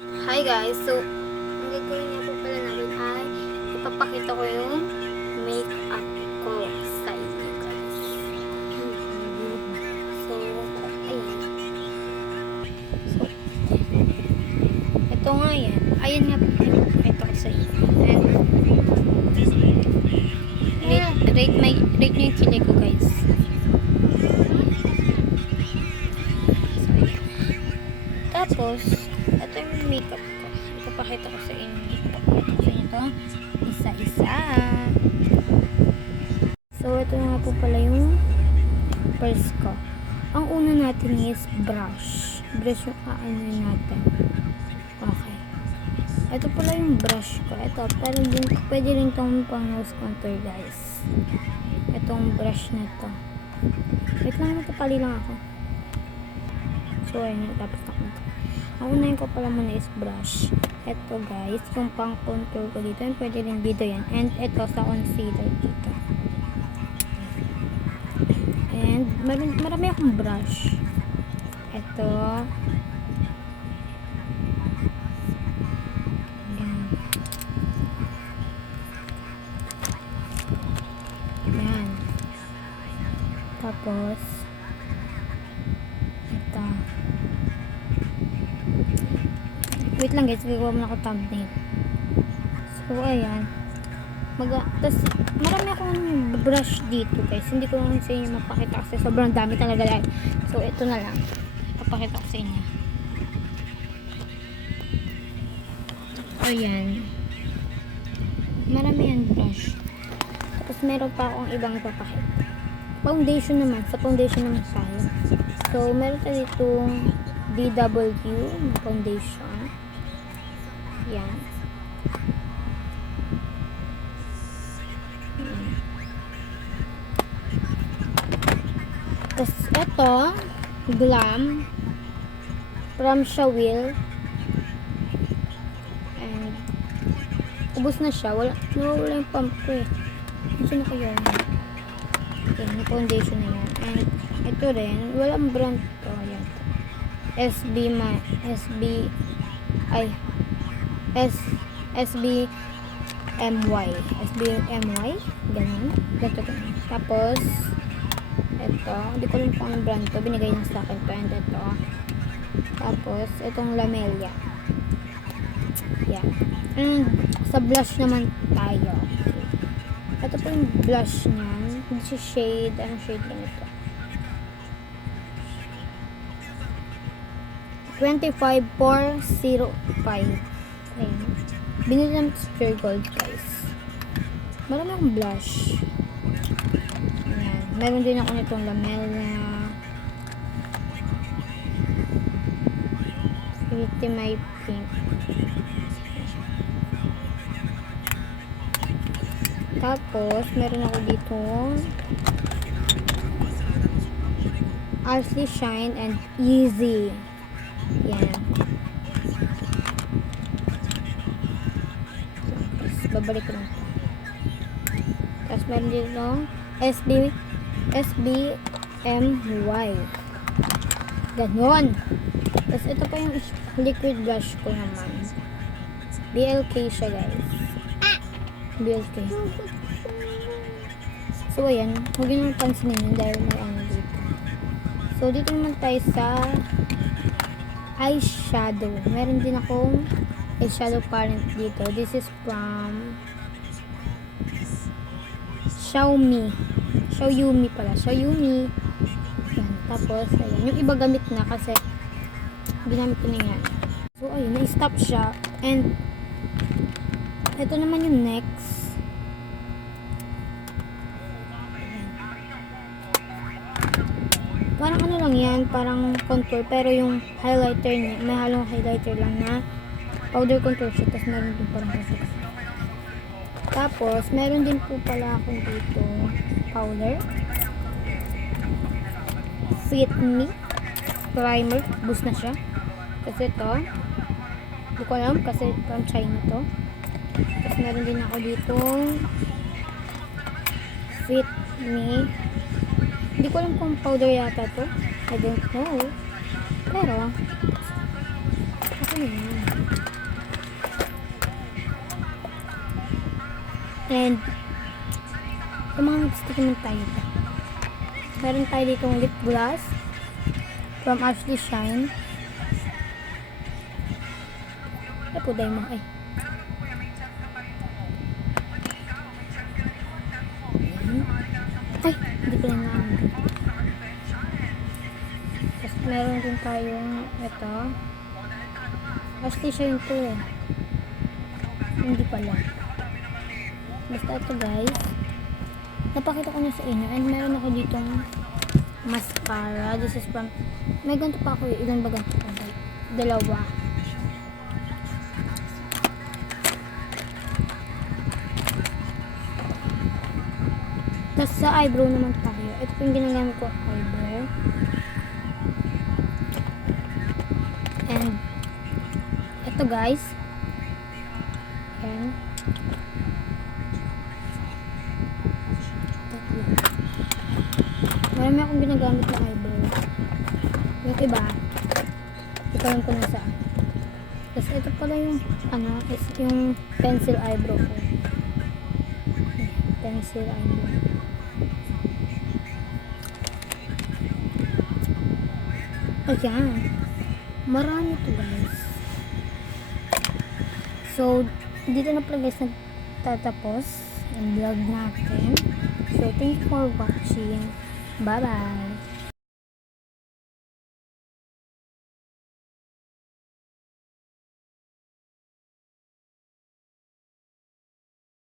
Hi guys, so ang gagawin nga po pala namin ay ipapakita ko yung makeup ko sa inyo guys. So, ayan. So, ito nga yan. Ayan nga po ipapakita ko sa inyo. And rate nyo yung kilig ko guys. So, ayan. Tapos, ito yung makeup ko. Ipapakita ko sa inyo. Ipapakita ko sa inyo ito. Isa-isa. So, ito nga po pala yung first ko. Ang una natin is brush. Brush yung ano natin. Okay. Ito pala yung brush ko. Ito, pero din, pwede rin itong pang nose contour guys. Itong brush na to. Wait lang, matapali lang ako. So, ayun, tapos na ko. Ang unahin ko pala muna is brush. Ito guys, yung pang contour ko dito. And pwede rin dito yan. And ito sa concealer dito. And marami akong brush. Ito. Yan. Yan. Tapos ito. Wait lang guys, gagawa muna ako thumbnail. So, ayan. Tapos, marami akong brush dito guys. Hindi ko lang sa inyo mapakita kasi sobrang dami talaga dahil. So, ito na lang. Papakita ko sa inyo. Ayan. Marami yan brush. Tapos, meron pa akong ibang papakita. Foundation naman. Sa foundation naman tayo. So, meron tayo ditong DW foundation. Yan. Tapos, ito, Glam from Shawil. And, ubos na siya. Nawawala yung pump ko eh. Gusto na ko yun. Yan, yung foundation na yan. And, ito rin, walang brand to. Yan. SBMY. Ganun. Tapos, ito, hindi ko lang kung anong brand to. Binigay niya sa akin to. And ito. Tapos, itong Lamelia. Yan. And, sa blush naman tayo. Ito po yung blush niyan. Hindi siya shade. Anong shade lang ito? 25405. Ayan. Binili namin sa Pure Gold guys. Marami akong blush. Ayan. Meron din ako nitong Lamelia. Pretty My Pink. Tapos, meron ako dito Ashley Shine and Easy. Yan. Tapos, babalik ko lang ito. Tapos, meron dito SBMY. Ganon. Tapos, ito pa yung liquid blush ko naman. BLK siya, guys. BLK. So, ayan. Huwag nyo nang pansinin yun dahil may ano dito. So, dito naman tayo sa eyeshadow. Meron din akong eyeshadow palette dito. This is from Xiaomi pala. Xiaomi. Yan. Tapos, ayan. Yung iba gamit na kasi ginamit ko na yan. So, ayun. Na-stop siya. And, ito naman yung next. Parang ano lang yan, parang contour, pero yung highlighter niya, may halong highlighter lang na powder contour siya, tapos meron din parang contour. Tapos, meron din po pala akong dito powder. Fit Me primer, boost na siya. Kasi ito, hindi ko alam, kasi from China to. Tapos meron din ako dito Fit Me. Hindi ko alam kung powder yata to. I don't know. Pero, okay Ayan. And, yung mga lipstick naman tayo ito. Meron tayo dito ng lip gloss from Ashley Shine. Ay, puday mo. Ay. Ay, hindi ko lang naambil. Tapos meron din tayong ito. Ashley Shine to eh. Hindi pala. Basta ito guys. Napakita ko na sa inyo. And meron ako ditong mascara. This is from... May ganito pa ako eh. Ilan ba ganito pa? Dalawa. Tapos sa eyebrow naman tayo. Ito po yung ginagamit ko eyebrow. And ito guys. Ayan. Marami akong ginagamit na eyebrow. Yung iba, ikaw ko na saan. Tapos ito pala yung, is yung pencil eyebrow ko. Pencil eyebrow. Ayan. Marami to guys. So, dito na pala guys nagtatapos ang vlog natin. So, thank you for watching. Bye-bye.